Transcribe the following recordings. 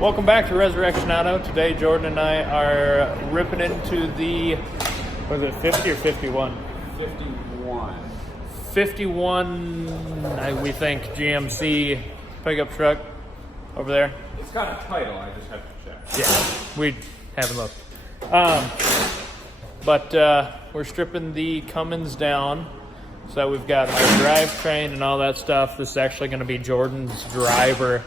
Welcome back to Resurrection Auto. Today, Jordan and I are ripping into the, was it 50 or 51? 51. 51, we think, GMC pickup truck over there. It's got a title, I just have to check. Yeah, we haven't looked. We're stripping the Cummins down so that we've got our drivetrain and all that stuff. This is actually going to be Jordan's driver.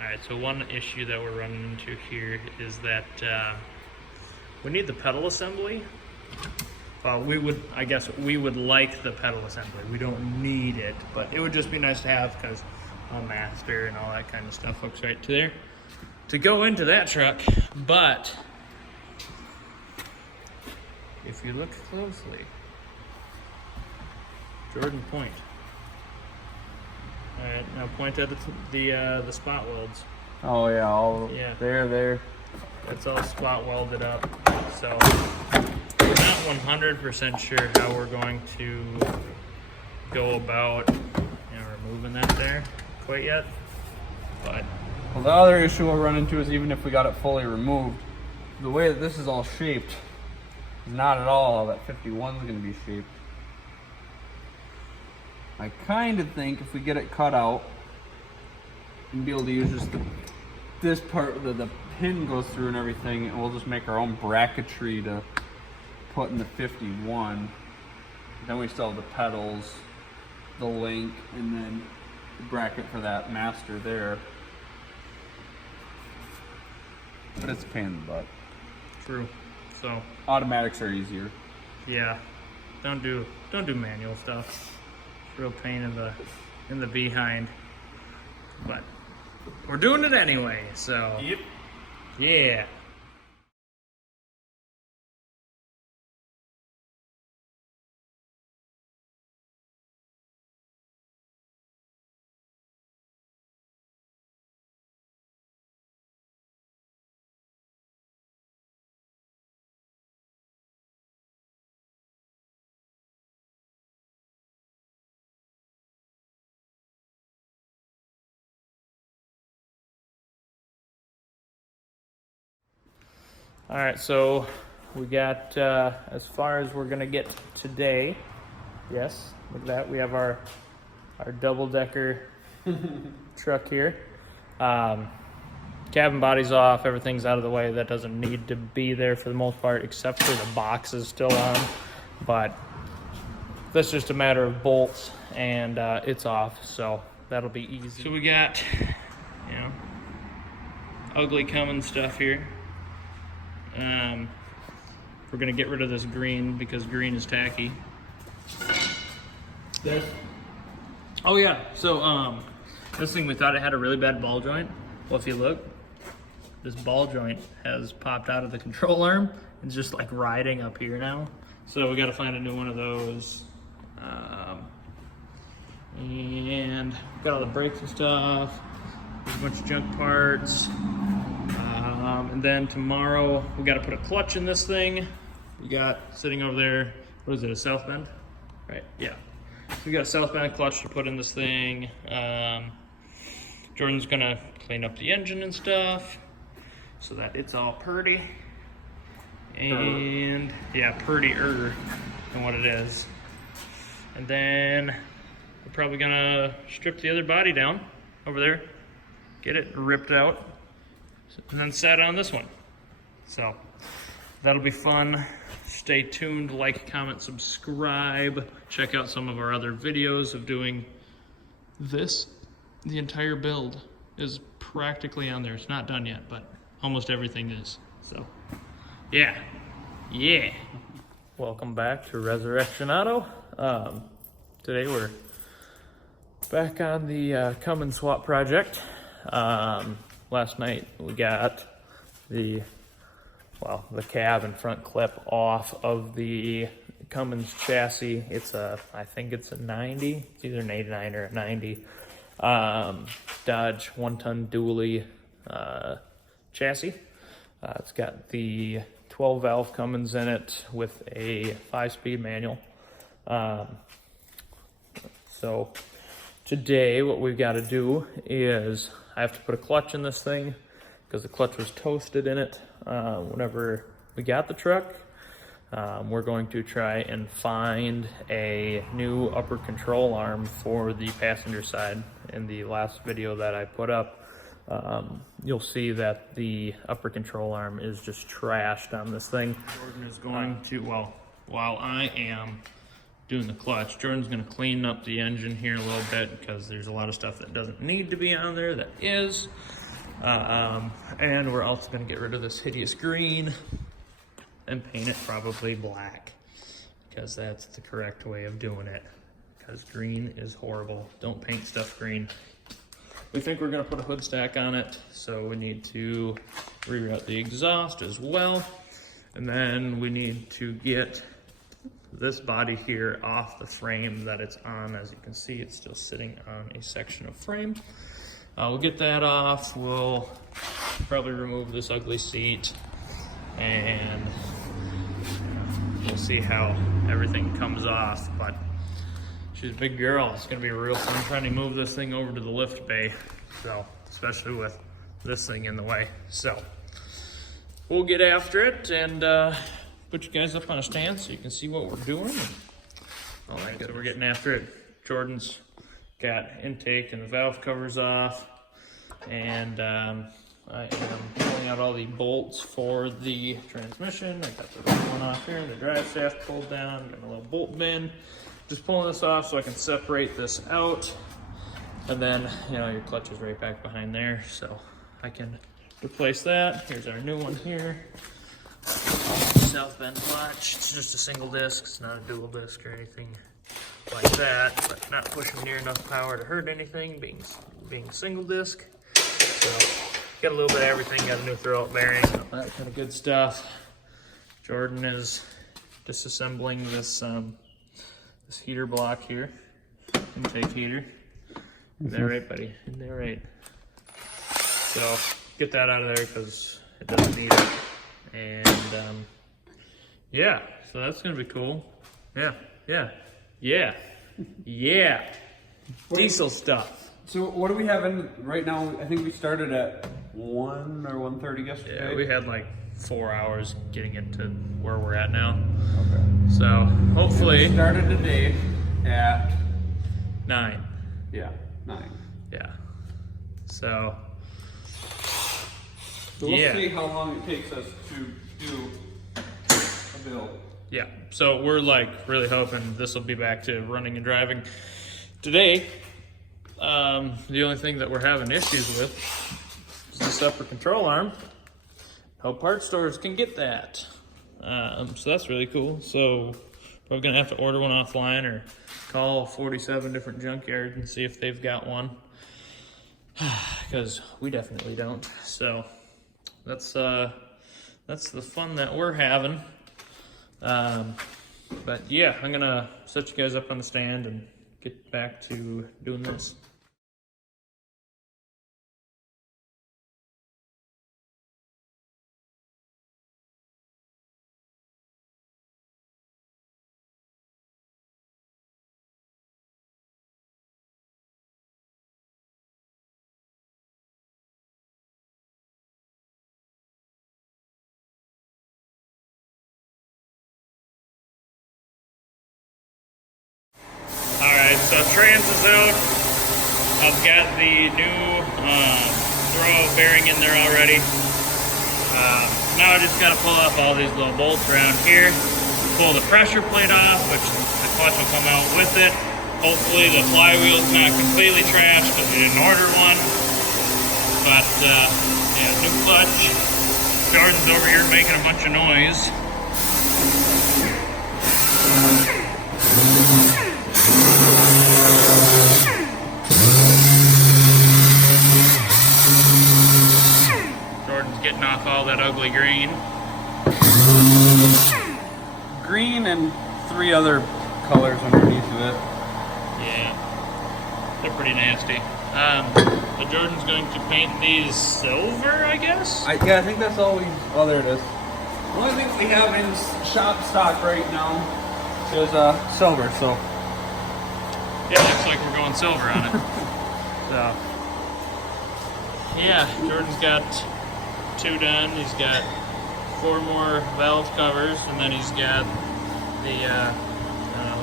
Alright, so one issue that we're running into here is that we need the pedal assembly. Well, I guess we would like the pedal assembly. We don't need it, but it would just be nice to have because a master and all that kind of stuff hooks right to there to go into that truck. But if you look closely, Jordan, point. All right, now point at the spot welds. Oh yeah, there. It's all spot welded up. So we're not 100% sure how we're going to go about removing that there quite yet. But well, the other issue we'll run into is even if we got it fully removed, the way that this is all shaped is not at all how that 51 is going to be shaped. I kind of think if we get it cut out and be able to use just this part that the pin goes through and everything, and we'll just make our own bracketry to put in the 51. Then we still have the pedals, the link, and then the bracket for that master there. But it's a pain in the butt. True. So automatics are easier. Yeah. Don't do manual stuff. Real pain in the behind, but we're doing it anyway. So yep. Yeah. All right, so we got as far as we're gonna get today. Yes, look at that. We have our double-decker truck here. Cabin body's off. Everything's out of the way. That doesn't need to be there for the most part, except for the box is still on. But that's just a matter of bolts, and it's off, so that'll be easy. So we got, ugly Cummins stuff here. We're gonna get rid of this green because green is tacky. This. Oh yeah, so this thing, we thought it had a really bad ball joint. Well, if you look, this ball joint has popped out of the control arm and it's just like riding up here now. So we gotta find a new one of those. And got all the brakes and stuff. There's a bunch of junk parts. And then tomorrow we got to put a clutch in this thing. We got sitting over there, what is it, a South Bend? Right, yeah. So we got a South Bend clutch to put in this thing. Jordan's gonna clean up the engine and stuff so that it's all purty. And yeah, purtier than what it is. And then probably gonna strip the other body down over there, get it ripped out, and then sat on this one. So that'll be fun. Stay tuned, like, comment, subscribe. Check out some of our other videos of doing this. The entire build is practically on there. It's not done yet, but almost everything is. So yeah. Welcome back to Resurrection Auto. Today we're back on the Cummins swap project. Last night we got the cab and front clip off of the Cummins chassis. It's I think it's a 90. It's either an 89 or a 90. Dodge 1-ton dually chassis. It's got the 12 valve Cummins in it with a 5-speed manual. So today what we've got to do is I have to put a clutch in this thing because the clutch was toasted in it whenever we got the truck. We're going to try and find a new upper control arm for the passenger side. In the last video that I put up, you'll see that the upper control arm is just trashed on this thing. Jordan is going to, while I am doing the clutch, Jordan's going to clean up the engine here a little bit because there's a lot of stuff that doesn't need to be on there that is. And we're also going to get rid of this hideous green and paint it probably black because that's the correct way of doing it, because green is horrible. Don't paint stuff green. We think we're going to put a hood stack on it, so we need to reroute the exhaust as well. And then we need to get this body here off the frame that it's on. As you can see, it's still sitting on a section of frame. We'll get that off. We'll probably remove this ugly seat, and we'll see how everything comes off. But she's a big girl. It's gonna be real fun trying to move this thing over to the lift bay. So, especially with this thing in the way. So, we'll get after it and put you guys up on a stand so you can see what we're doing. All right, so we're getting after it. Jordan's got intake and the valve covers off, and I am pulling out all the bolts for the transmission. I got the right one off here, the drive shaft pulled down, got a little bolt bin. Just pulling this off so I can separate this out, and then your clutch is right back behind there, so I can replace that. Here's our new one here. South bend clutch. It's just a single disc. It's not a dual disc or anything like that, but not pushing near enough power to hurt anything, being single disc. So got a little bit of everything. Got a new throwout bearing, all that kind of good stuff. Jordan is disassembling this this heater block here, intake heater. Is that right, buddy? Isn't that right? So get that out of there because it doesn't need it. And yeah, so that's gonna be cool. Yeah. Diesel stuff. So what do we have in right now? I think we started at 1 or 1:30 yesterday. Yeah, we had like 4 hours getting it to where we're at now. Okay. So hopefully We started today at 9. 9. Yeah. So We'll yeah. see how long it takes us to do a build. Yeah, so we're like really hoping this will be back to running and driving today. The only thing that we're having issues with is this upper control arm. Hope parts stores can get that. So that's really cool. So we're gonna have to order one offline or call 47 different junkyards and see if they've got one, because we definitely don't. So that's the fun that we're having. But yeah, I'm gonna set you guys up on the stand and get back to doing this. Alright, so trans is out. I've got the new throw bearing in there already. Now I just gotta pull off all these little bolts around here, pull the pressure plate off, which the clutch will come out with it. Hopefully the flywheel's not completely trashed because we didn't order one. But yeah, new clutch. Jordan's over here making a bunch of noise. Jordan's getting off all that ugly green. Green and 3 other colors underneath of it. Yeah, they're pretty nasty. So Jordan's going to paint these silver, I guess? Yeah, I think that's all we... Oh, there it is. The only thing we have in shop stock right now is silver, so... Yeah, looks like we're going silver on it. So... Yeah, Jordan's got 2 done. He's got 4 more valve covers, and then he's got the,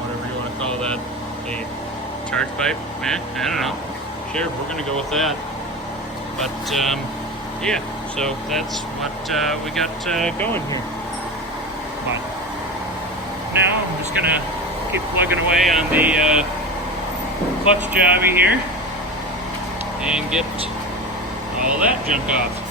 whatever you want to call that, the charge pipe. I don't know. Sure, we're gonna go with that. But yeah, so that's what we got going here. But now I'm just gonna keep plugging away on the clutch jobby here and get all that junk off.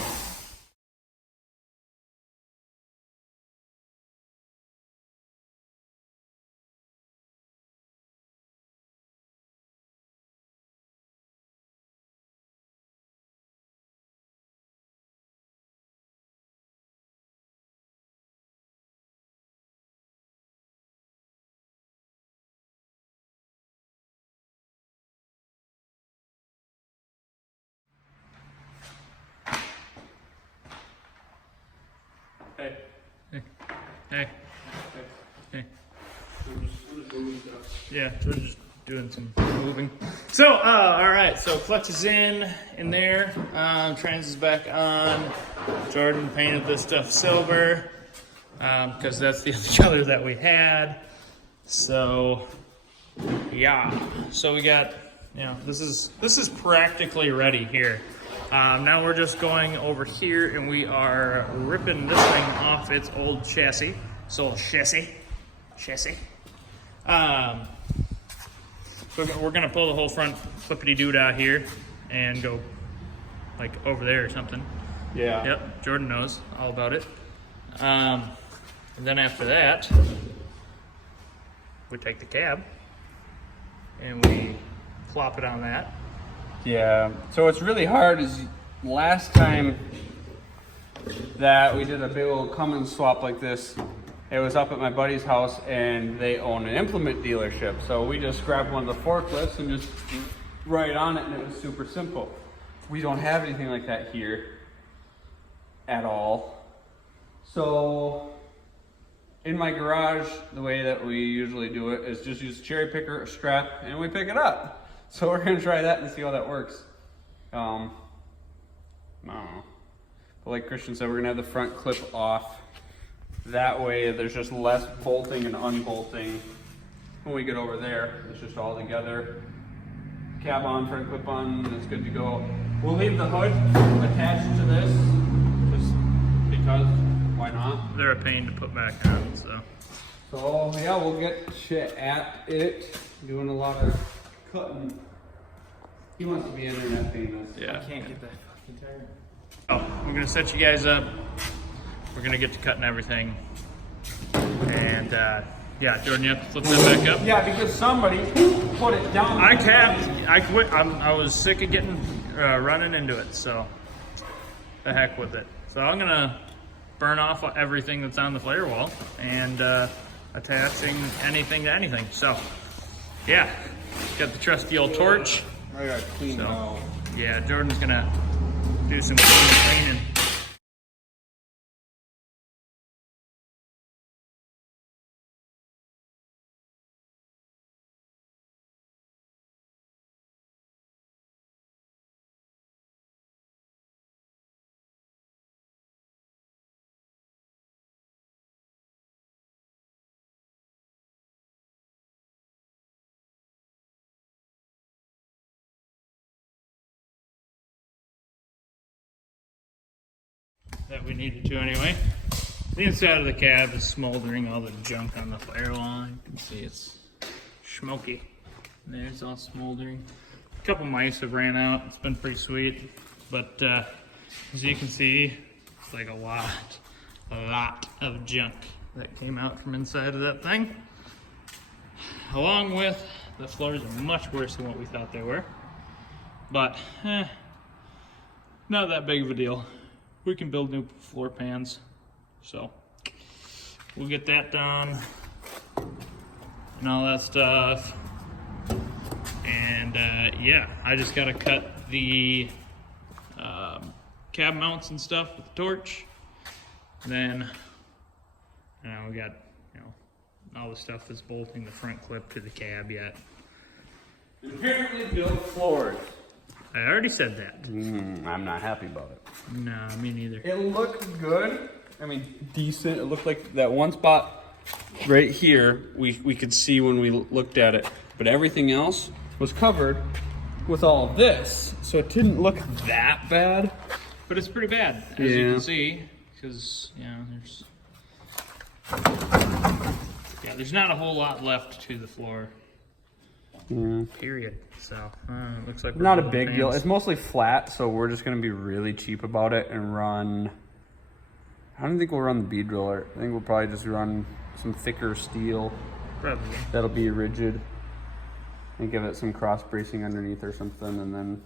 Hey. Hey. Hey. Hey. Yeah, we're just doing some moving. So, all right. So clutch is in there. Trans is back on. Jordan painted this stuff silver because that's the other color that we had. So, yeah. So we got, this is practically ready here. Now we're just going over here and we are ripping this thing off its old chassis. So chassis. We're gonna pull the whole front flippity doodah here and go like over there or something. Yeah. Yep, Jordan knows all about it. And then after that, we take the cab and we plop it on that. Yeah, so what's really hard is last time that we did a big old Cummins swap like this, it was up at my buddy's house and they own an implement dealership. So we just grabbed one of the forklifts and just right on it and it was super simple. We don't have anything like that here at all. So in my garage, the way that we usually do it is just use a cherry picker, a strap, and we pick it up. So we're gonna try that and see how that works. I don't know. But like Christian said, we're gonna have the front clip off. That way there's just less bolting and unbolting. When we get over there, it's just all together. Cab on, front clip on, and it's good to go. We'll leave the hood attached to this, just because, why not? They're a pain to put back on, so. So yeah, we'll get at it, doing a lot of cutting. He wants to be internet famous. Yeah. I can't get that fucking tired. Oh, we're gonna set you guys up. We're gonna get to cutting everything. And yeah, Jordan, you have to flip that back up. Yeah, because somebody put it down. I can't. I quit. I was sick of getting running into it, so the heck with it. So I'm gonna burn off everything that's on the flare wall and attaching anything to anything. So yeah, got the trusty old torch. I got clean out. Yeah, Jordan's gonna do some cleaning. that we needed to anyway. The inside of the cab is smoldering all the junk on the firewall. You can see it's smoky. There's all smoldering. A couple mice have ran out. It's been pretty sweet. But as you can see, it's like a lot of junk that came out from inside of that thing. Along with the floors are much worse than what we thought they were. But not that big of a deal. We can build new floor pans. So we'll get that done and all that stuff. And yeah, I just gotta cut the cab mounts and stuff with the torch. Then we got, you know, all the stuff that's bolting the front clip to the cab yet. Apparently built floors. I already said that. I'm not happy about it. No, me neither. It looked good. I mean, decent. It looked like that one spot right here we could see when we looked at it, but everything else was covered with all of this, so it didn't look that bad. But it's pretty bad, as you can see, because there's not a whole lot left to the floor. Yeah. Period. So it looks like we're Not a building big deal. fans. It's mostly flat, so we're just gonna be really cheap about it and run. I don't think we'll run the bead driller. I think we'll probably just run some thicker steel. Probably. That'll be rigid. And give it some cross bracing underneath or something, and then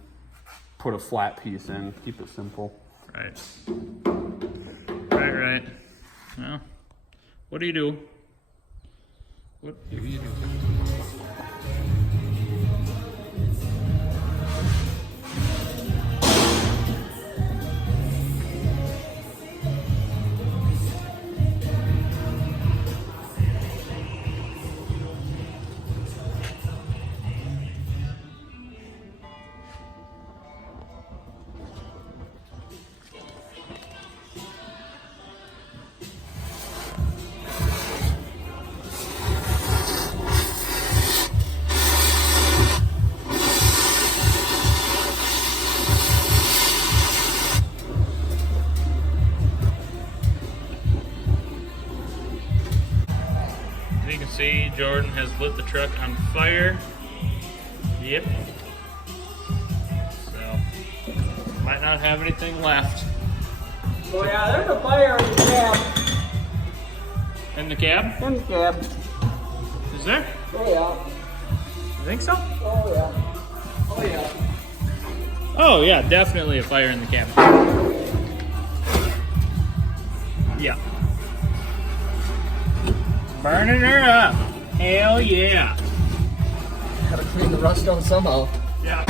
put a flat piece in. Keep it simple. Right. Right. Well, what do you do? What do you do? As you can see, Jordan has lit the truck on fire. Yep. So, might not have anything left. Oh yeah, there's a fire in the cab. In the cab? In the cab. Is there? Oh yeah. You think so? Oh yeah. Oh yeah. Oh yeah, definitely a fire in the cab. Yeah. Burning her up. Hell yeah. Gotta clean the rust out somehow. Yeah.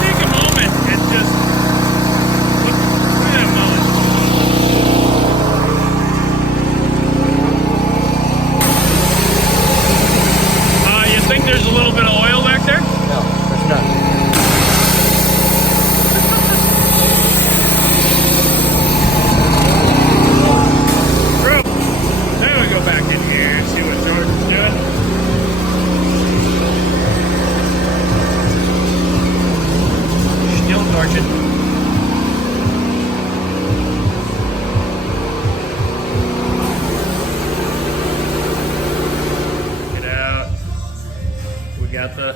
Take a moment and just look at that mullet. You think there's a little bit of oil back there? No, there's not. Bro, now we go back in here and see what Jordan's doing. Still torching. Get out. We got the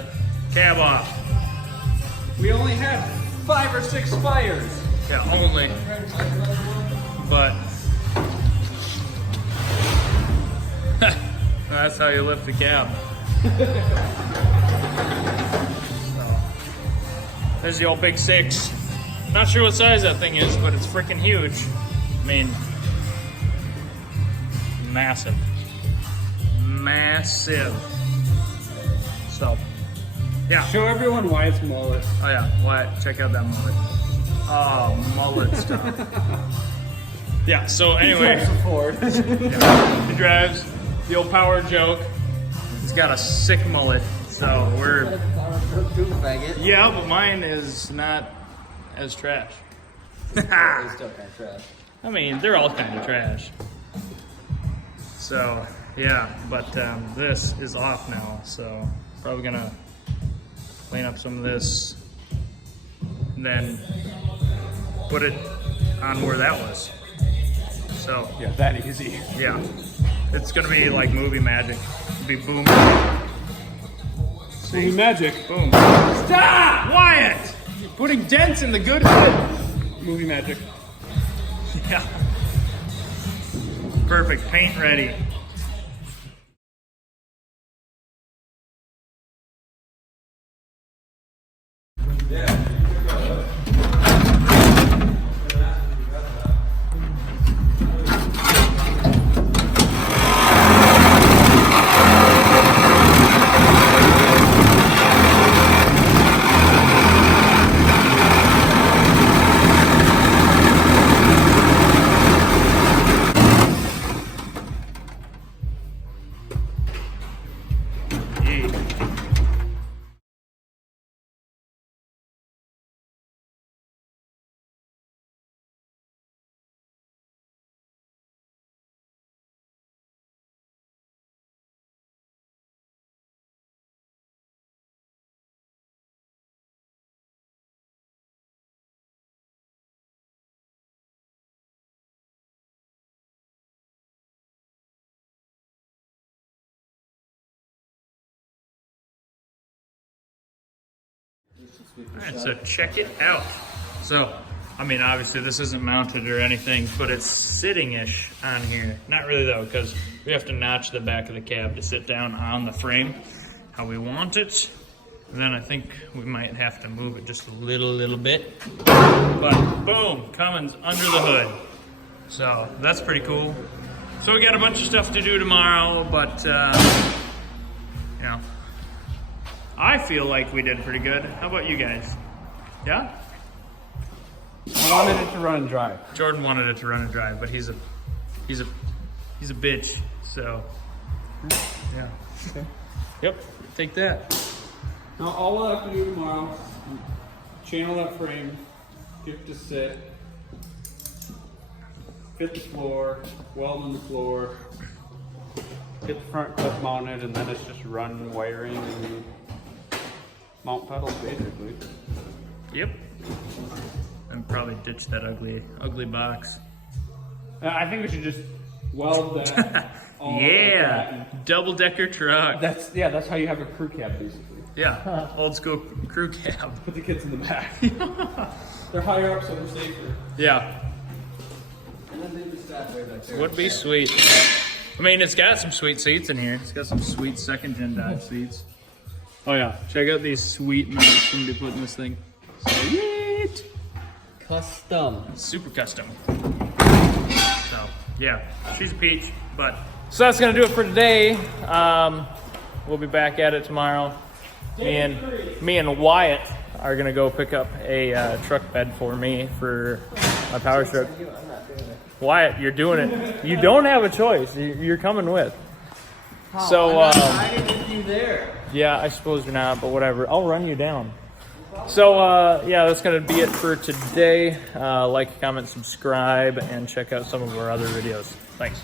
cab off. We only had 5 or 6 fires. Yeah, only. But that's how you lift the cab. So, there's the old Big 6. Not sure what size that thing is, but it's freaking huge. I mean, massive. Massive. So, yeah. Show everyone why it's mullet. Oh yeah, what? Check out that mullet. Oh, mullet stuff. Yeah, so anyway. He drives the old power joke. He's got a sick mullet, so we're... Yeah, but mine is not as trash. It's still kind of trash. I mean, they're all kind of trash. So, yeah, but this is off now, so probably gonna clean up some of this and then put it on where that was. So, Yeah, that easy. yeah, it's gonna be like movie magic. It'll be boom. See? Movie magic. Boom. Stop! Wyatt! You're putting dents in the good wood. Movie magic. Yeah. Perfect. Paint ready. Alright, so check it out. So, I mean, obviously this isn't mounted or anything, but it's sitting-ish on here. Not really though, because we have to notch the back of the cab to sit down on the frame how we want it. And then I think we might have to move it just a little bit. But boom, Cummins under the hood. So that's pretty cool. So we got a bunch of stuff to do tomorrow, but you know, I feel like we did pretty good. How about you guys? Yeah? I wanted it to run and drive. Jordan wanted it to run and drive, but he's a bitch. So yeah. Okay. Yep. Take that. Now all we'll have to do tomorrow, channel that frame, get it to sit, fit the floor, weld in the floor, get the front clip mounted, and then it's just run wiring and mount pedals basically. Yep. And probably ditch that ugly box. I think we should just weld that. all up like that, and Double-decker truck. that's how you have a crew cab basically. Yeah. Old school crew cab. Put the kids in the back. They're higher up, so they're safer. Yeah. And then leave the staff way back there. Would be sweet. I mean, it's got some sweet seats in here. It's got some sweet second-gen Dodge seats. Oh yeah, check out these sweet mounts I'm gonna be putting in this thing. Sweet. Custom. Super custom. So yeah, she's a peach. But so that's gonna do it for today. We'll be back at it tomorrow. Me and Wyatt are gonna go pick up a truck bed for me for my power stroke. Wyatt, you're doing it. You don't have a choice. You're coming with. So I'm not riding with you there. yeah, I suppose you're not, but whatever. I'll run you down. So yeah, that's gonna be it for today. Like, comment, subscribe, and check out some of our other videos. Thanks.